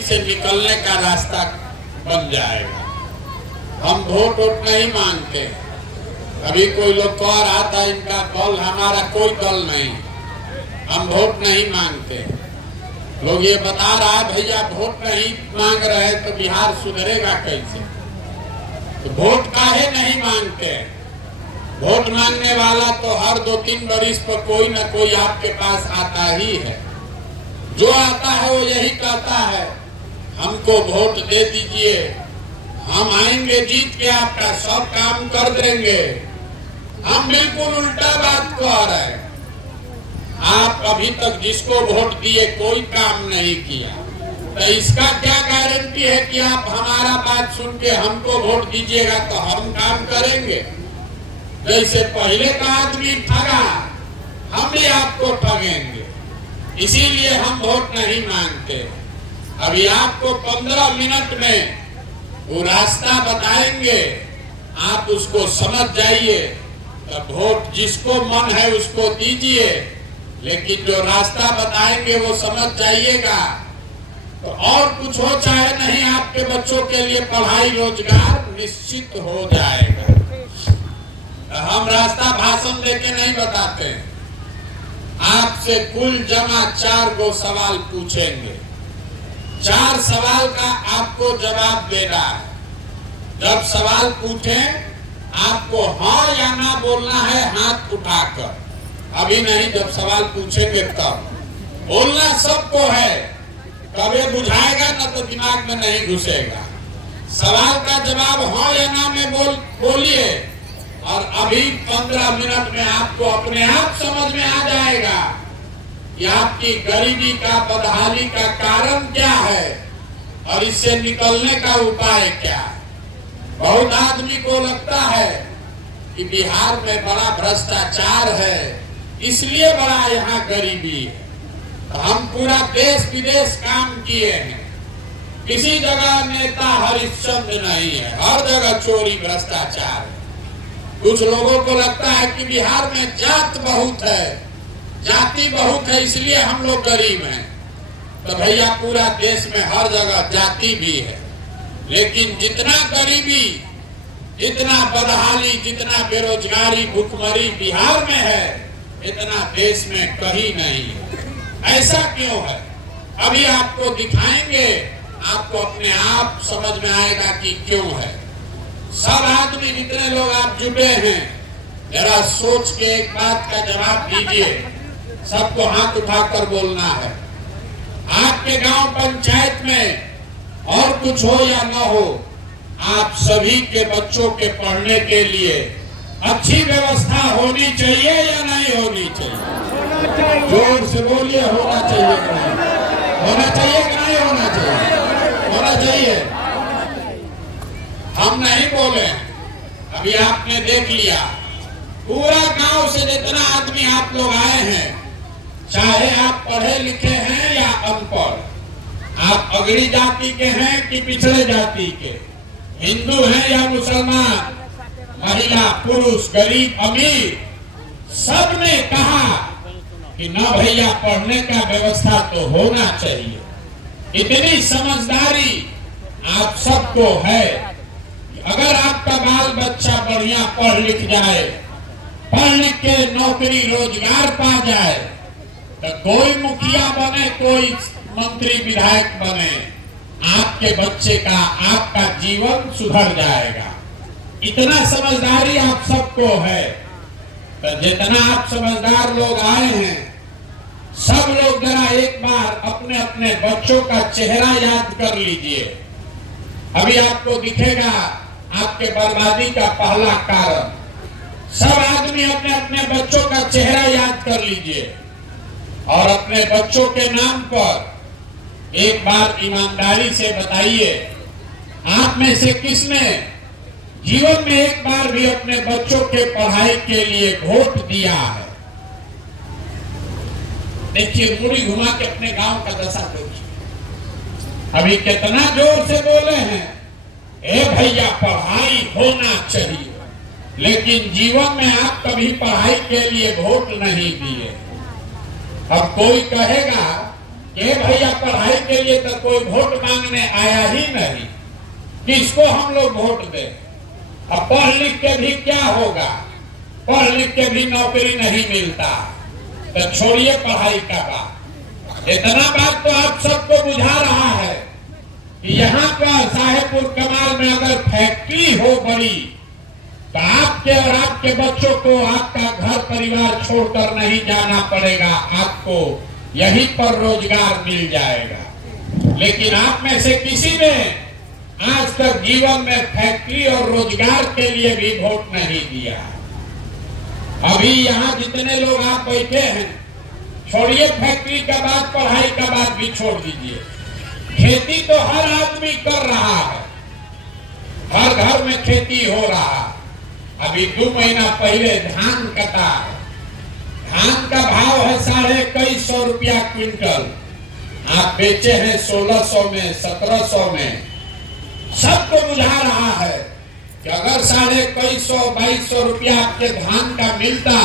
से निकलने का रास्ता बन जाएगा। हम वोट नहीं मांगते। अभी कोई लोग कह रहा था इनका दल, हमारा कोई दल नहीं, हम वोट नहीं मांगते। लोग ये बता रहा है भैया वोट नहीं मांग रहे तो बिहार सुधरेगा कैसे? तो वोट काहे नहीं मांगते? वोट मांगने वाला तो हर 2-3 वर्ष पर कोई ना कोई आपके पास आता ही है। जो आता है वो यही कहता है हमको वोट दे दीजिए, हम आएंगे जीत के आपका सब काम कर देंगे। हम बिल्कुल उल्टा बात कह रहे हैं। आप अभी तक जिसको वोट दिए कोई काम नहीं किया, तो इसका क्या गारंटी है कि आप हमारा बात सुन के हमको वोट दीजिएगा तो हम काम करेंगे? जैसे पहले का आदमी ठगा, हम भी आपको ठगेंगे। इसीलिए हम वोट नहीं मांगते। अभी आपको 15 मिनट में वो रास्ता बताएंगे, आप उसको समझ जाइए। तो वोट जिसको मन है उसको दीजिए, लेकिन जो रास्ता बताएंगे वो समझ जाइएगा। तो और कुछ हो चाहे नहीं, आपके बच्चों के लिए पढ़ाई रोजगार निश्चित हो जाएगा। तो हम रास्ता भाषण देके नहीं बताते। आपसे कुल जमा 4 गो सवाल पूछेंगे। 4 सवाल का आपको जवाब देना है। जब सवाल पूछे आपको हाँ या ना बोलना है हाथ उठाकर, अभी नहीं, जब सवाल पूछेंगे तब बोलना सबको है। कभी बुझाएगा ना तो दिमाग में नहीं घुसेगा। सवाल का जवाब हाँ या ना में बोलिए और अभी 15 मिनट में आपको अपने आप समझ में आ जाएगा कि आपकी गरीबी का, बदहाली का कारण क्या है और इससे निकलने का उपाय क्या है। बहुत आदमी को लगता है कि बिहार में बड़ा भ्रष्टाचार है, इसलिए बड़ा यहाँ गरीबी है। तो हम पूरा देश विदेश काम किए हैं, किसी जगह नेता हरिश्चंद्र नहीं है, हर जगह चोरी भ्रष्टाचार है। कुछ लोगों को लगता है कि बिहार में जात बहुत है, जाति बहुत है, इसलिए हम लोग गरीब हैं। तो भैया पूरा देश में हर जगह जाति भी है, लेकिन जितना गरीबी, जितना बदहाली, जितना बेरोजगारी, भुखमरी बिहार में है, इतना देश में कहीं नहीं है। ऐसा क्यों है? अभी आपको दिखाएंगे, आपको अपने आप समझ में आएगा कि क्यों है। सब आदमी जितने लोग आप जुटे हैं, जरा सोच के एक बात का जवाब दीजिए। सबको हाथ उठाकर बोलना है। आपके गांव पंचायत में और कुछ हो या न हो, आप सभी के बच्चों के पढ़ने के लिए अच्छी व्यवस्था होनी चाहिए या नहीं होनी चाहिए? जोर से बोलिए, होना चाहिए कि नहीं? होना चाहिए कि नहीं होना चाहिए? होना चाहिए। हम नहीं बोले, अभी आपने देख लिया पूरा गांव से जितना आदमी आप लोग आए हैं, चाहे आप पढ़े लिखे हैं या अनपढ़, आप अगड़ी जाति के हैं कि पिछड़े जाति के, हिंदू हैं या मुसलमान, महिला पुरुष, गरीब अमीर, सब ने कहा कि न भैया पढ़ने का व्यवस्था तो होना चाहिए। इतनी समझदारी आप सबको है। अगर आपका बाल बच्चा बढ़िया पढ़ लिख जाए, पढ़ लिख के नौकरी रोजगार पा जाए, तो कोई मुखिया बने, कोई मंत्री विधायक बने, आपके बच्चे का, आपका जीवन सुधर जाएगा। इतना समझदारी आप सबको है। तो जितना आप समझदार लोग आए हैं, सब लोग जरा एक बार अपने अपने बच्चों का चेहरा याद कर लीजिए। अभी आपको दिखेगा आपके बर्बादी का पहला कारण। सब आदमी अपने अपने बच्चों का चेहरा याद कर लीजिए और अपने बच्चों के नाम पर एक बार ईमानदारी से बताइए, आप में से किसने जीवन में एक बार भी अपने बच्चों के पढ़ाई के लिए वोट दिया है? देखिए, मुड़ी घुमा के अपने गांव का दशा देखिए। अभी कितना जोर से बोले हैं, ए भैया पढ़ाई होना चाहिए, लेकिन जीवन में आप कभी पढ़ाई के लिए वोट नहीं दिए। अब कोई कहेगा कि भैया पढ़ाई के लिए तो कोई वोट मांगने आया ही नहीं, किसको हम लोग वोट दें। अब पढ़ लिख के भी क्या होगा, पढ़ लिख के भी नौकरी नहीं मिलता, तो छोड़िए पढ़ाई का बात। इतना बात तो आप सबको बुझा रहा है कि यहाँ पर साहेबपुर कमाल में अगर फैक्ट्री हो बड़ी तो आपके और आपके बच्चों को आपका घर परिवार छोड़कर नहीं जाना पड़ेगा, आपको यहीं पर रोजगार मिल जाएगा। लेकिन आप में से किसी ने आज तक जीवन में फैक्ट्री और रोजगार के लिए भी वोट नहीं दिया। अभी यहाँ जितने लोग आप बैठे हैं, छोड़िए फैक्ट्री का बात, पढ़ाई का बात भी छोड़ दीजिए, खेती तो हर आदमी कर रहा है, हर घर में खेती हो रहा। अभी 2 महीना पहले धान कटा, धान का भाव है 2150 रुपया क्विंटल, आप बेचे हैं 1600 में, 1700 में। सबको बुझा रहा है कि अगर 2150-2200 रुपया आपके धान का मिलता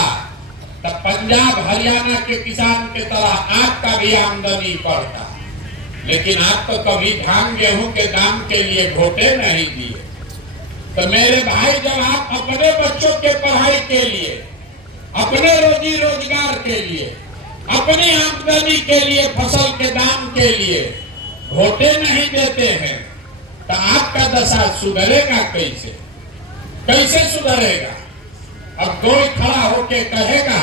तो पंजाब हरियाणा के किसान के तरह आपका भी आमदनी बढ़ता। लेकिन आप तो कभी धान गेहूं के दाम के लिए वोटे नहीं दिए। तो मेरे भाई, जब आप अपने बच्चों के पढ़ाई के लिए, अपने रोजी रोजगार के लिए, अपनी आमदनी के लिए, फसल के दाम के लिए वोटे नहीं देते हैं, तो आपका दशा सुधरेगा कैसे, कैसे सुधरेगा। अब कोई खड़ा होके कहेगा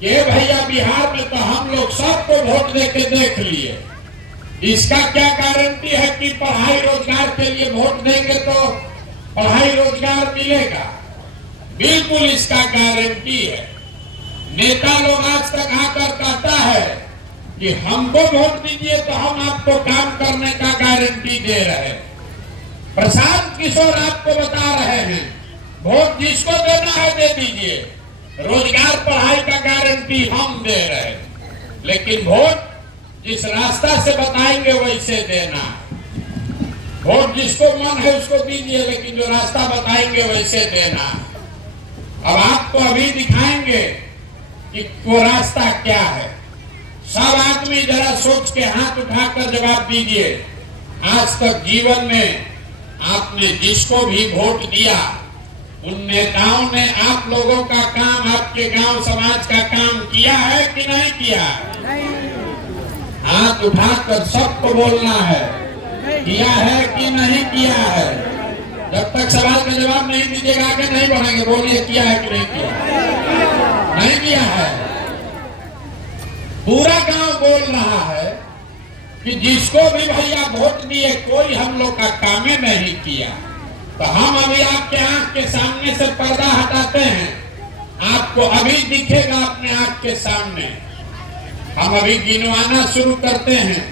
कि भैया बिहार में तो हम लोग सबको वोट देके देख लिए, इसका क्या गारंटी है कि पढ़ाई रोजगार के लिए वोट देंगे तो पढ़ाई रोजगार मिलेगा। बिल्कुल इसका गारंटी है। नेता लोग आज तक आकर कहता है कि हमको वोट दीजिए तो हम आपको काम करने का गारंटी दे रहे हैं। प्रशांत किशोर आपको बता रहे हैं, वोट जिसको देना है दे दीजिए, रोजगार पढ़ाई का गारंटी हम दे रहे हैं। लेकिन वोट जिस रास्ता से बताएंगे वैसे देना, वोट जिसको मन है उसको दीजिए, लेकिन जो रास्ता बताएंगे वैसे देना। अब आपको अभी दिखाएंगे कि वो रास्ता क्या है। सब आदमी जरा सोच के हाथ उठाकर जवाब दीजिए, आज तक जीवन में आपने जिसको भी वोट दिया, उन नेताओं ने आप लोगों का काम, आपके गांव समाज का काम किया है कि नहीं किया? हाथ उठाकर सबको बोलना है, किया है कि नहीं किया है। जब तक सवाल का जवाब नहीं दीजिएगा आगे नहीं बढ़ेंगे। बोलिए, किया है कि नहीं किया? नहीं किया है। पूरा गांव बोल रहा है कि जिसको भी भैया वोट दिए कोई हम लोग का काम नहीं किया। तो हम अभी आपके आंख के सामने से पर्दा हटाते हैं, आपको अभी दिखेगा अपने आंख के सामने। हम अभी गिनवाना शुरू करते हैं।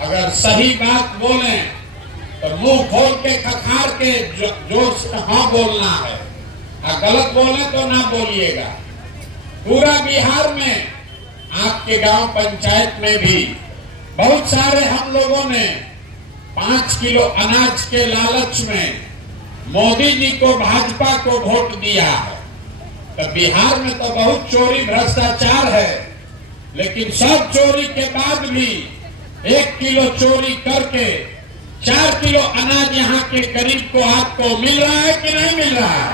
अगर सही बात बोले तो मुंह खोल के खखार के जोर से हाँ बोलना है, और गलत बोले तो ना बोलिएगा। पूरा बिहार में आपके गांव पंचायत में भी बहुत सारे हम लोगों ने 5 किलो अनाज के लालच में मोदी जी को, भाजपा को वोट दिया है। तो बिहार में तो बहुत चोरी भ्रष्टाचार है, लेकिन सब चोरी के बाद भी 1 किलो चोरी करके 4 किलो अनाज यहाँ के गरीब को आपको मिल रहा है कि नहीं मिल रहा है?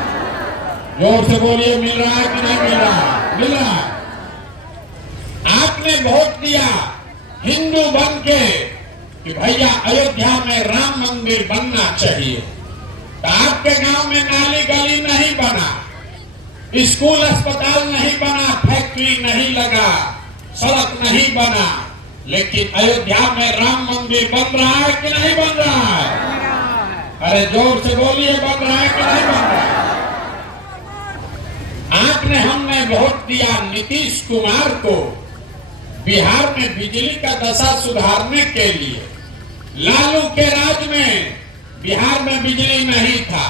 जोर से बोलिए, मिल रहा है कि नहीं मिल रहा है? मिल रहा है। आपने वोट दिया हिंदू बन के कि भैया अयोध्या में राम मंदिर बनना चाहिए, तो आपके गांव में नाली गली नहीं बना, स्कूल अस्पताल नहीं बना, फैक्ट्री नहीं लगा, सड़क नहीं बना, लेकिन अयोध्या में राम मंदिर बन रहा है कि नहीं बन रहा है? अरे जोर से बोलिए, बन रहा है कि नहीं बन रहा है? आपने, हमने वोट दिया नीतीश कुमार को बिहार में बिजली का दशा सुधारने के लिए। लालू के राज में बिहार में बिजली नहीं था,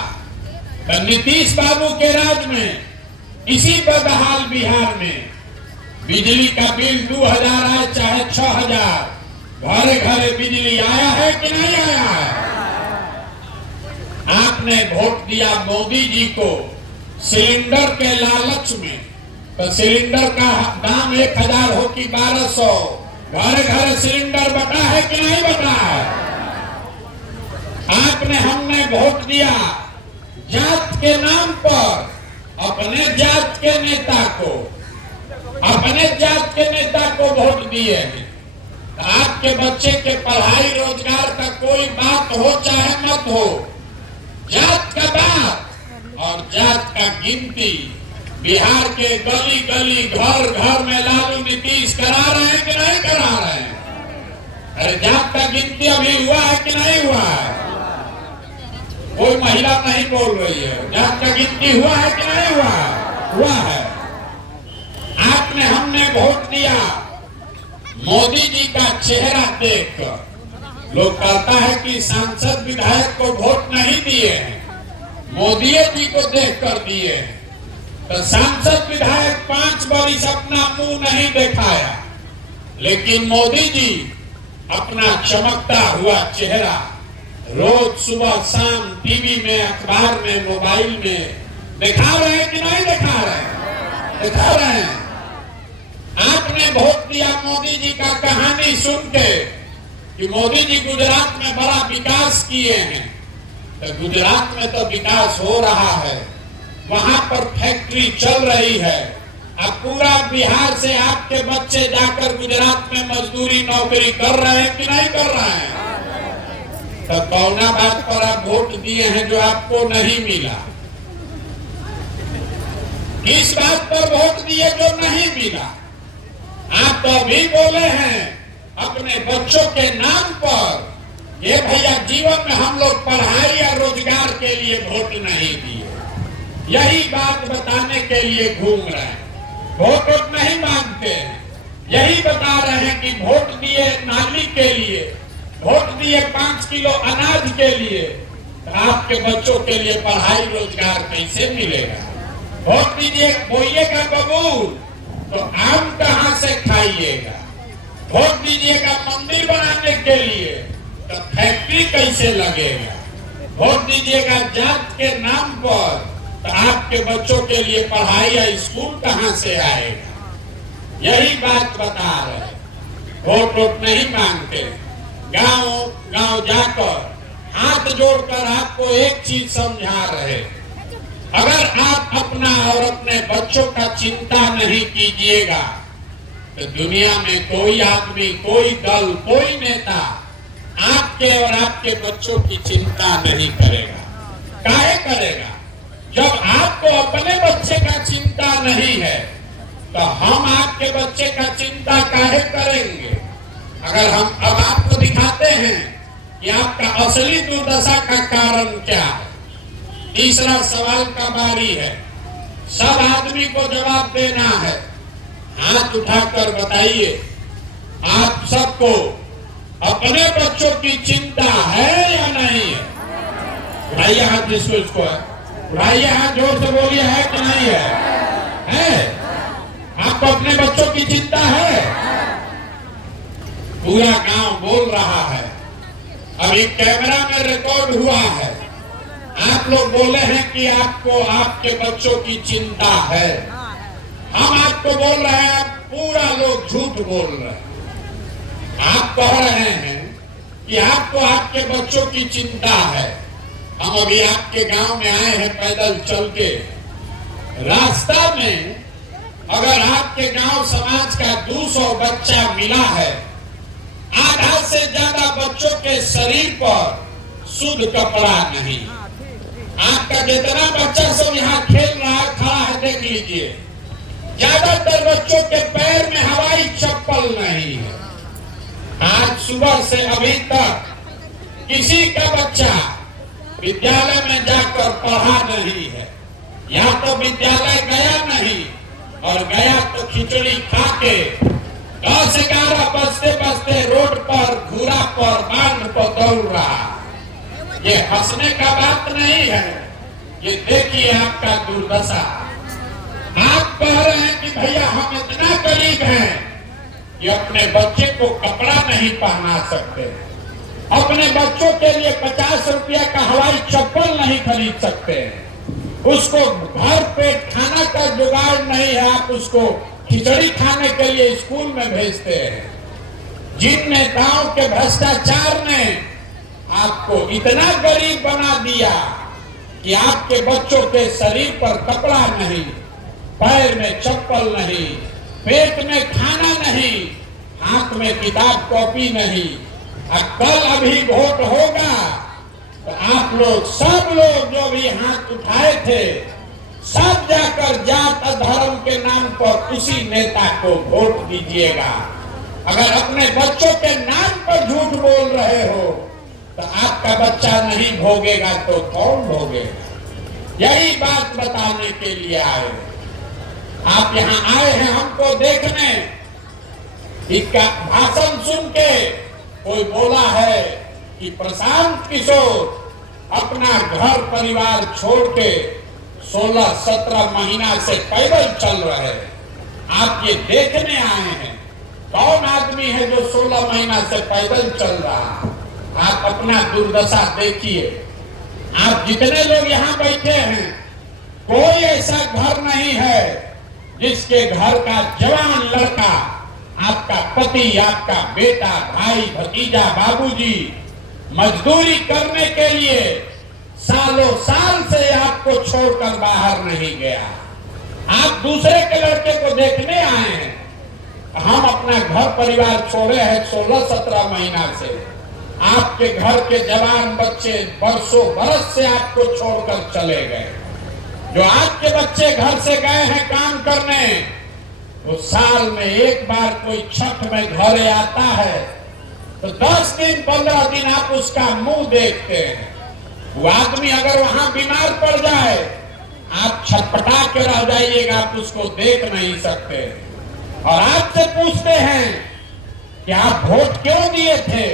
तो नीतीश बाबू के राज में इसी बदहाल बिहार में बिजली का बिल 2000 आए चाहे 6000, घरे घरे बिजली आया है कि नहीं आया है? आपने वोट दिया मोदी जी को सिलेंडर के लालच में, तो सिलेंडर का दाम 1000 हो कि 1200, घर घर सिलेंडर बटा है कि नहीं बटा है? आपने हमने वोट दिया जात के नाम पर, अपने जात के नेता को, अपने जात के नेता को वोट दिए हैं। आपके बच्चे के पढ़ाई रोजगार का कोई बात हो चाहे मत हो, जात का बात और जात का गिनती बिहार के गली गली घर घर में लालू नीतीश करा रहे हैं कि नहीं करा रहे हैं? अरे जात का गिनती अभी हुआ है कि नहीं हुआ है? कोई महिला नहीं बोल रही है। जात का गिनती हुआ है कि नहीं हुआ है? हुआ है। आपने हमने वोट दिया मोदी जी का चेहरा देखकर। लोग कहता है कि सांसद विधायक को वोट नहीं दिए हैं, मोदी जी को देखकर दिए हैं। तो सांसद विधायक 5 वर्ष अपना मुंह नहीं दिखाया, लेकिन मोदी जी अपना चमकता हुआ चेहरा रोज सुबह शाम टीवी में, अखबार में, मोबाइल में दिखा रहे हैं कि नहीं दिखा रहे हैं? दिखा रहे हैं। आपने वोट दिया मोदी जी का कहानी सुन के कि मोदी जी गुजरात में बड़ा विकास किए हैं। तो गुजरात में तो विकास हो रहा है, वहां पर फैक्ट्री चल रही है। अब पूरा बिहार से आपके बच्चे जाकर गुजरात में मजदूरी नौकरी कर रहे हैं कि नहीं कर रहे हैं? तो कौना बात पर आप वोट दिए हैं जो आपको नहीं मिला? किस बात पर वोट दिए जो नहीं मिला? आप तो अभी बोले हैं अपने बच्चों के नाम पर, ये भैया जीवन में हम लोग पढ़ाई या रोजगार के लिए वोट नहीं दिए, यही बात बताने के लिए घूम रहे हैं। वोट नहीं मांगते हैं, यही बता रहे हैं कि वोट दिए नाली के लिए, वोट दिए 5 किलो अनाज के लिए। तो आपके बच्चों के लिए पढ़ाई रोजगार कैसे मिलेगा? वोट दीजिए, बोइएगा बबूल तो आम कहां से खाइएगा? वोट दीजिएगा मंदिर बनाने के लिए तो फैक्ट्री कैसे लगेगा? वोट दीजिएगा जात के नाम पर तो आपके बच्चों के लिए पढ़ाई या स्कूल कहां से आएगा? यही बात बता रहे। वोट नहीं मांगते, गांव गांव जाकर हाथ जोड़कर आपको एक चीज समझा रहे, अगर आप अपना और अपने बच्चों का चिंता नहीं कीजिएगा तो दुनिया में कोई आदमी, कोई दल, कोई नेता आपके और आपके बच्चों की चिंता नहीं करेगा। काहे करेगा? जब आपको अपने बच्चे का चिंता नहीं है तो हम आपके बच्चे का चिंता काहे करेंगे? अगर हम अब आपको दिखाते हैं कि आपका असली दुर्दशा का कारण क्या है। तीसरा सवाल का बारी है, सब आदमी को जवाब देना है। हाथ उठाकर बताइए, आप सबको अपने बच्चों की चिंता है या नहीं है? उठाइए हाथ जिसको इसको है, उठाइए हाथ, जोर से बोलिए है कि नहीं है? है? आपको अपने बच्चों की चिंता है? पूरा गांव बोल रहा है, अभी कैमरा में रिकॉर्ड हुआ है। आप लोग बोले हैं कि आपको आपके बच्चों की चिंता है। हम आपको बोल रहे हैं, आप पूरा लोग झूठ बोल रहे हैं। आप कह रहे हैं कि आपको आपके बच्चों की चिंता है। हम अभी आपके गांव में आए हैं पैदल चल के। रास्ता में अगर आपके गांव समाज का 200 बच्चा मिला है, आधा से ज्यादा बच्चों के शरीर पर शुद्ध कपड़ा नहीं। आपका जितना बच्चा सब यहाँ खेल रहा है, खड़ा है, देख लीजिए, ज्यादातर बच्चों के पैर में हवाई चप्पल नहीं है। आज सुबह से अभी तक किसी का बच्चा विद्यालय में जाकर पढ़ा नहीं है, या तो विद्यालय गया नहीं, और गया तो खिचड़ी खा के 10-11 बजते बजते रोड पर, घूरा पर, बांध पर दौड़ रहा। ये हंसने का बात नहीं है, ये देखिए आपका दुर्दशा। आप कह रहे हैं कि भैया हम इतना गरीब हैं कि अपने बच्चे को कपड़ा नहीं पहना सकते, अपने बच्चों के लिए 50 रुपया का हवाई चप्पल नहीं खरीद सकते, उसको भर पेट खाना का जुगाड़ नहीं है, आप उसको खिचड़ी खाने के लिए स्कूल में भेजते हैं। जिन नेताओं के भ्रष्टाचार ने आपको इतना गरीब बना दिया कि आपके बच्चों के शरीर पर कपड़ा नहीं, पैर में चप्पल नहीं, पेट में खाना नहीं, हाथ में किताब कॉपी नहीं। कल अभी वोट होगा तो आप लोग सब लोग जो भी हाथ उठाए थे सब जाकर जात धर्म के नाम पर उसी नेता को वोट दीजिएगा। अगर अपने बच्चों के नाम पर झूठ बोल रहे हो तो आपका बच्चा नहीं भोगेगा तो कौन भोगेगा? यही बात बताने के लिए आए। आप यहाँ आए हैं हमको देखने। इसका भाषण सुन के कोई बोला है कि प्रशांत किशोर अपना घर परिवार छोड़ के 16-17 महीना से पैदल चल रहे हैं। आप ये देखने आए हैं कौन आदमी है जो 16 महीना से पैदल चल रहा? आप अपना दुर्दशा देखिए। आप जितने लोग यहाँ बैठे हैं कोई ऐसा घर नहीं है जिसके घर का जवान लड़का, आपका पति, आपका बेटा, भाई, भतीजा, बाबूजी मजदूरी करने के लिए सालों साल से आपको छोड़कर बाहर नहीं गया। आप दूसरे के लड़के को देखने आए हैं। हम अपना घर परिवार छोड़े हैं 16-17 महीना से। आपके घर के जवान बच्चे बरसों बरस से आपको छोड़कर चले गए। जो आपके बच्चे घर से गए हैं काम करने, वो साल में एक बार कोई छठ में घरे आता है तो 10 दिन 15 दिन आप उसका मुंह देखते हैं। वो आदमी अगर वहां बीमार पड़ जाए आप छटपटा के रह जाइएगा, आप उसको देख नहीं सकते। और आपसे पूछते हैं कि आप वोट क्यों दिए थे?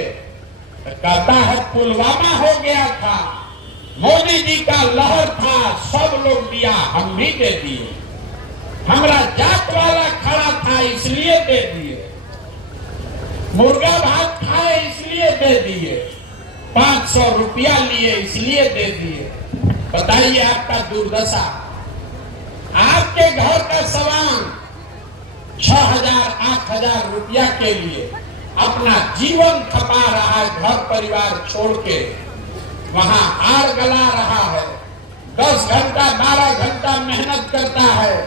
तो कहता है पुलवामा हो गया था, मोदी जी का लहर था, सब लोग दिया, हम भी दे दिए। हमारा जात वाला खड़ा था इसलिए दे दिए। मुर्गा भात खाए इसलिए दे दिए। 500 रुपया लिए इसलिए दे दिए। बताइए आपका दुर्दशा। आपके घर का सामान 6,000-8,000 रुपया के लिए अपना जीवन खपा रहा है, घर परिवार छोड़ के वहां हार गला रहा है। 10 घंटा 12 घंटा मेहनत करता है,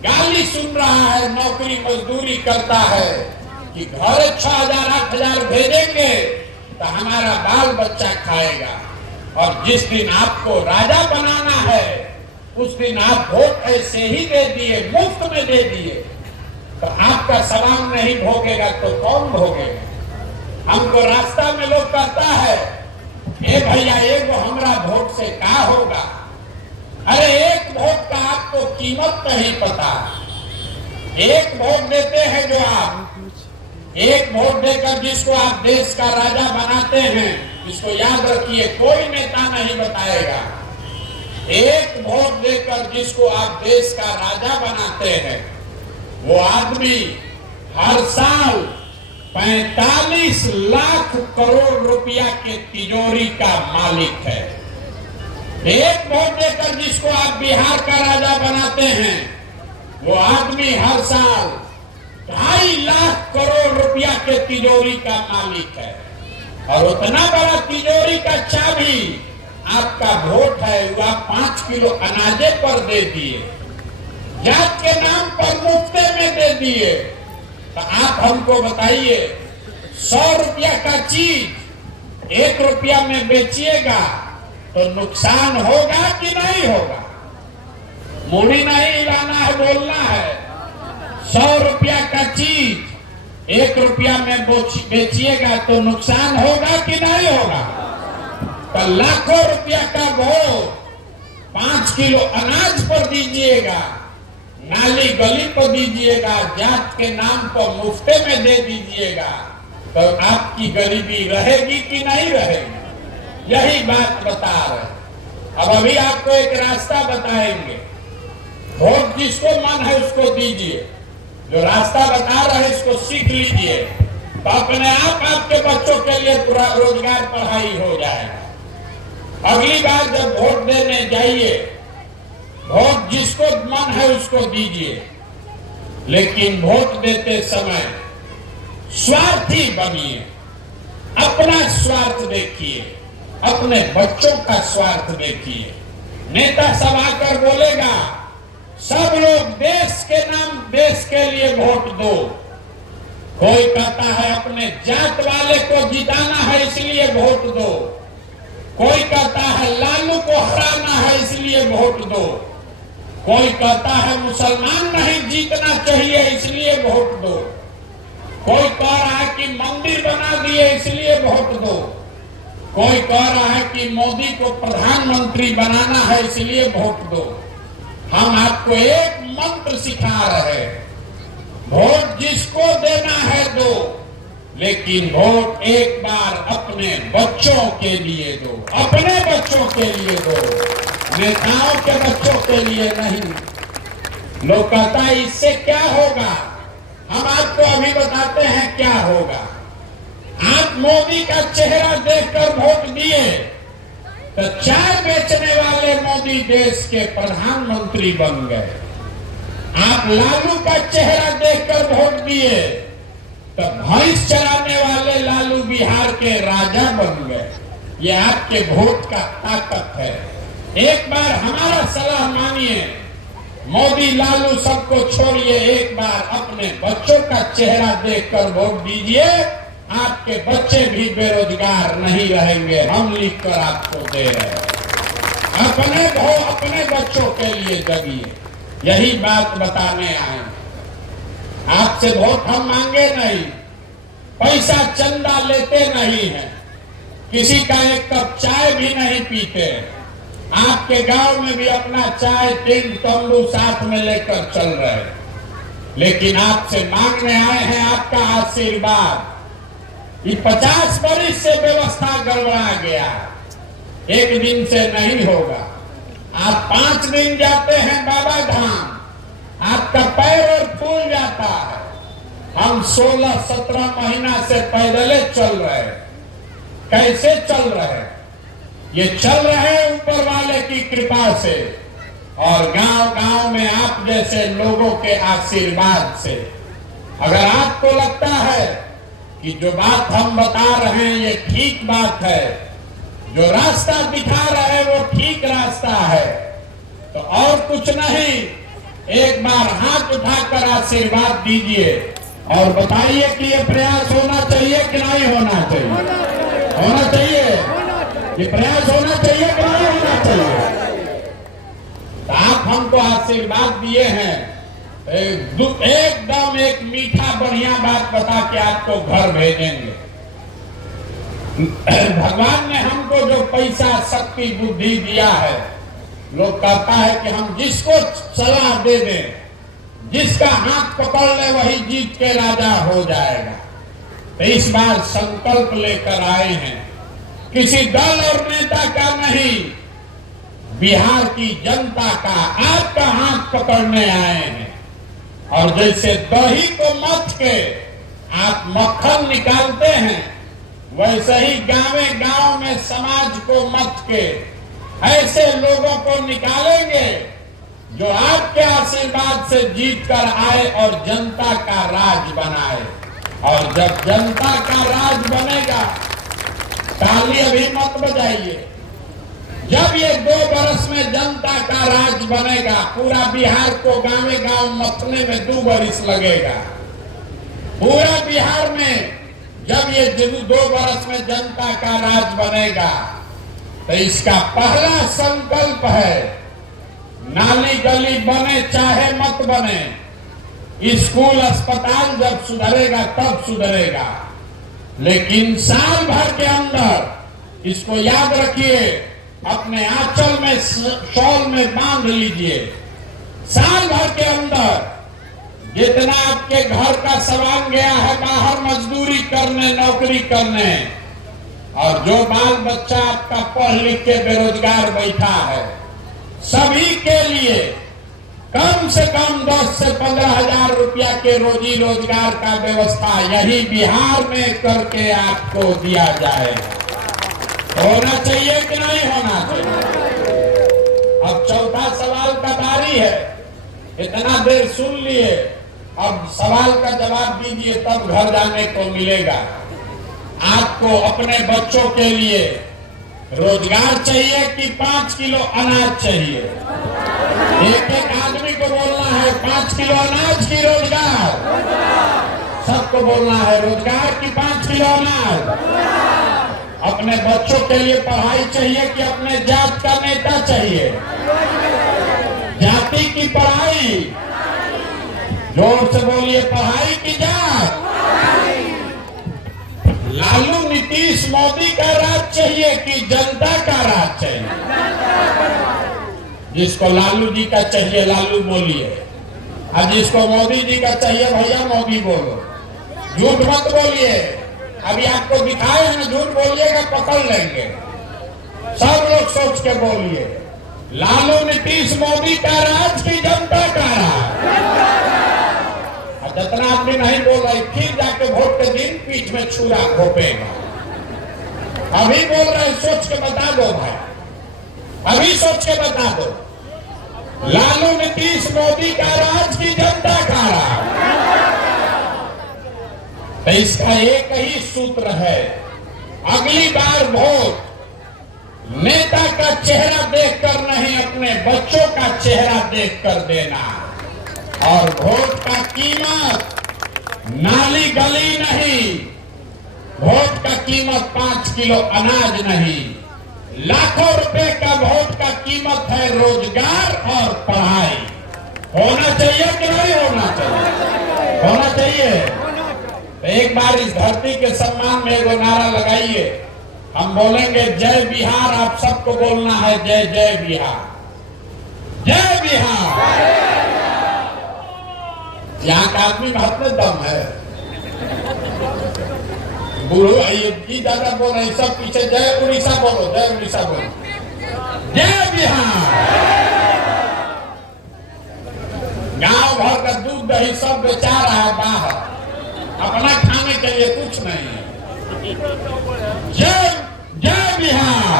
गाली सुन रहा है, नौकरी मजदूरी करता है कि घर 6,000-8,000 भेजेंगे तो हमारा बाल बच्चा खाएगा। और जिस दिन आपको राजा बनाना है उस दिन आप वोट ऐसे ही दे दिए, मुफ्त में दे दिए, तो आपका सामान नहीं भोगेगा तो कौन भोगेगा? हमको रास्ता में लोग कहता है ए भैया एगो हमरा वोट से क्या होगा? अरे एक वोट का आपको कीमत नहीं पता। एक वोट देते हैं जो आप, एक वोट देकर जिसको आप देश का राजा बनाते हैं, इसको याद रखिए, कोई नेता नहीं बताएगा। एक वोट देकर जिसको आप देश का राजा बनाते हैं वो आदमी हर साल 45 लाख करोड़ रुपया के तिजोरी का मालिक है। एक वोट देकर जिसको आप बिहार का राजा बनाते हैं वो आदमी हर साल 2.5 लाख करोड़ रुपया के तिजोरी का मालिक है। और उतना बड़ा तिजोरी का चाबी आपका वोट है, वो आप 5 किलो अनाजे पर दे दिए, जात के नाम पर मुफ्ते में दे दिए। तो आप हमको बताइए 100 रुपया का चीज 1 रुपया में बेचिएगा तो नुकसान होगा कि नहीं होगा? मुड़ी नहीं हिलाना है, बोलना है। 100 रुपया का चीज 1 रुपया में बेचिएगा तो नुकसान होगा कि नहीं होगा? तो लाखों रुपया का वोट 5 किलो अनाज पर दीजिएगा, नाली गली पर दीजिएगा, जात के नाम पर मुफ्ते में दे दीजिएगा, तो आपकी गरीबी रहेगी कि नहीं रहेगी? यही बात बता रहे। अब अभी आपको एक रास्ता बताएंगे। वोट जिसको मन है उसको दीजिए। जो रास्ता बता रहे इसको सीख लीजिए तो अपने आप आपके बच्चों के लिए रोजगार पढ़ाई हो जाएगा। अगली बार जब वोट देने जाइए, वोट जिसको मन है उसको दीजिए, लेकिन वोट देते समय स्वार्थी बनिए, अपना स्वार्थ देखिए, अपने बच्चों का स्वार्थ देखिए। नेता सब आकर बोलेगा सब लोग देश के नाम, देश के लिए वोट दो। कोई कहता है अपने जात वाले को जिताना है इसलिए वोट दो। कोई कहता है लालू को हराना है इसलिए वोट दो। कोई कहता है मुसलमान नहीं जीतना चाहिए इसलिए वोट दो। कोई कह रहा है कि मंदिर बना दिए इसलिए वोट दो। कोई कह रहा है कि मोदी को प्रधानमंत्री बनाना है इसलिए वोट दो। हम आपको एक मंत्र सिखा रहे हैं, वोट जिसको देना है दो, लेकिन वोट एक बार अपने बच्चों के लिए दो, अपने बच्चों के लिए दो, नेताओं के बच्चों के लिए नहीं। लोग कहता है इससे क्या होगा, हम आपको अभी बताते हैं क्या होगा। आप मोदी का चेहरा देखकर वोट दिए तो चाय बेचने वाले मोदी देश के प्रधानमंत्री बन गए। आप लालू का चेहरा देखकर वोट दिए तो भैंस चराने वाले लालू बिहार के राजा बन गए। ये आपके वोट का ताकत है। एक बार हमारा सलाह मानिए, मोदी लालू सबको छोड़िए, एक बार अपने बच्चों का चेहरा देखकर वोट दीजिए। आपके बच्चे भी बेरोजगार नहीं रहेंगे, हम लिख कर आपको दे रहे हैं। अपने बच्चों के लिए जगिए, यही बात बताने आए। आपसे वोट हम मांगे नहीं, पैसा चंदा लेते नहीं है, किसी का एक कप चाय भी नहीं पीते। आपके गांव में भी अपना चाय टेंट तंबू साथ में लेकर चल रहे, लेकिन आपसे मांगने आए हैं आपका आशीर्वाद। ये 50 वर्ष से व्यवस्था गड़बड़ा गया, एक दिन से नहीं होगा। आप 5 दिन जाते हैं बाबा धाम, आपका पैर और फूल जाता है। हम 16-17 महीना से पैदल चल रहे, कैसे चल रहे? ये चल रहे ऊपर वाले की कृपा से और गांव-गांव में आप जैसे लोगों के आशीर्वाद से। अगर आपको लगता है कि जो बात हम बता रहे हैं ये ठीक बात है, जो रास्ता दिखा रहे हैं वो ठीक रास्ता है, तो और कुछ नहीं, एक बार हाथ उठाकर आशीर्वाद दीजिए और बताइए कि ये प्रयास होना चाहिए कि नहीं होना चाहिए। होना चाहिए, ये प्रयास होना चाहिए कि नहीं होना चाहिए। तो आप हमको आशीर्वाद दिए हैं, एकदम एक मीठा बढ़िया बात बता के आपको घर भेजेंगे। भगवान ने हमको जो पैसा शक्ति बुद्धि दिया है, लोग कहता है कि हम जिसको सलाह दे दें, जिसका हाथ पकड़ ले वही जीत के राजा हो जाएगा। तो इस बार संकल्प लेकर आए हैं, किसी दल और नेता का नहीं, बिहार की जनता का, आपका हाथ पकड़ने आए हैं। और जैसे दही को मथ के आप मक्खन निकालते हैं, वैसे ही गांव में समाज को मथ के ऐसे लोगों को निकालेंगे जो आपके आशीर्वाद से जीत कर आए और जनता का राज बनाए। और जब जनता का राज बनेगा, ताली अभी मत बजाइए, जब ये 2 वर्ष में जनता का राज बनेगा, पूरा बिहार को गांव मथने में 2 वर्ष लगेगा। पूरा बिहार में जब ये 2 वर्ष में जनता का राज बनेगा, तो इसका पहला संकल्प है, नाली गली बने चाहे मत बने, स्कूल अस्पताल जब सुधरेगा तब सुधरेगा, लेकिन साल भर के अंदर इसको याद रखिए, अपने आंचल में शॉल में बांध लीजिए। साल भर के अंदर जितना आपके घर का सामान गया है बाहर मजदूरी करने, नौकरी करने, और जो बाल बच्चा आपका पढ़ लिख के बेरोजगार बैठा है, सभी के लिए कम से कम 10 से 15 हजार रुपया के रोजी रोजगार का व्यवस्था यही बिहार में करके आपको दिया जाएगा। होना चाहिए कि नहीं होना चाहिए? अब चौथा सवाल का बारी है। इतना देर सुन लिए, अब सवाल का जवाब दीजिए, तब घर जाने को मिलेगा। आपको अपने बच्चों के लिए रोजगार चाहिए कि 5 किलो अनाज चाहिए? एक एक आदमी को बोलना है 5 किलो अनाज की रोजगार। सबको बोलना है रोजगार की 5 किलो अनाज। अपने बच्चों के लिए पढ़ाई चाहिए कि अपने जात का नेता चाहिए? जाति की पढ़ाई, जोर से बोलिए, पढ़ाई की जात। लालू नीतीश मोदी का राज चाहिए कि जनता का राज चाहिए? जिसको लालू जी का चाहिए लालू बोलिए, और जिसको मोदी जी का चाहिए भैया मोदी बोलो। झूठ मत बोलिए, अभी आपको दिखाए हैं, झूठ बोलिएगा पकड़ लेंगे। सब लोग सोच के बोलिए, लालू नीतीश मोदी का राज की जनता का राज? जितना आदमी नहीं बोल रहे, फिर जाके वोट के दिन पीठ में छुरा घोपेगा। अभी बोल रहे, सोच के बता दो भाई, अभी सोच के बता दो, लालू नीतीश मोदी का राज की जनता का राज? तो इसका एक ही सूत्र है, अगली बार वोट नेता का चेहरा देखकर नहीं, अपने बच्चों का चेहरा देखकर देना। और वोट का कीमत नाली गली नहीं, वोट का कीमत 5 किलो अनाज नहीं, लाखों रुपए का वोट का कीमत है रोजगार और पढ़ाई। होना चाहिए कि नहीं होना चाहिए? होना चाहिए। तो एक बार इस धरती के सम्मान में एगो नारा लगाइए। हम बोलेंगे जय बिहार, आप सबको बोलना है जय जय बिहार, जय बिहार। यहाँ का आदमी में हाथ में दम है। बूढ़ो ये दादा बोल रहे, सब पीछे जय उड़ीसा बोलो, जय उड़ीसा बोलो, जय बिहार। गांव भर का दूध दही सब बेचा रहा है बाहर, अपना खाने के लिए कुछ नहीं है। जय जय बिहार,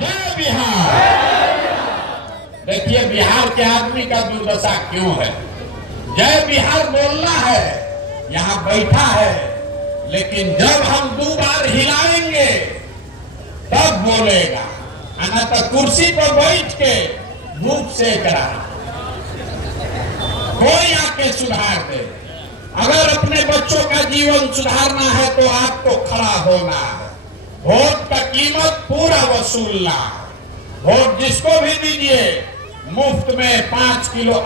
जय बिहार। देखिए बिहार के आदमी का दुर्दशा क्यों है। जय बिहार बोलना है, यहाँ बैठा है, लेकिन जब हम 2 बार हिलाएंगे तब बोलेगा, ना तो कुर्सी पर बैठ के भूख सेक रहा। कोई आके सुधार दे। अगर अपने बच्चों का जीवन सुधारना है तो आपको खड़ा होना है। वोट का कीमत पूरा वसूलना। वोट जिसको भी दीजिए, मुफ्त में 5 किलो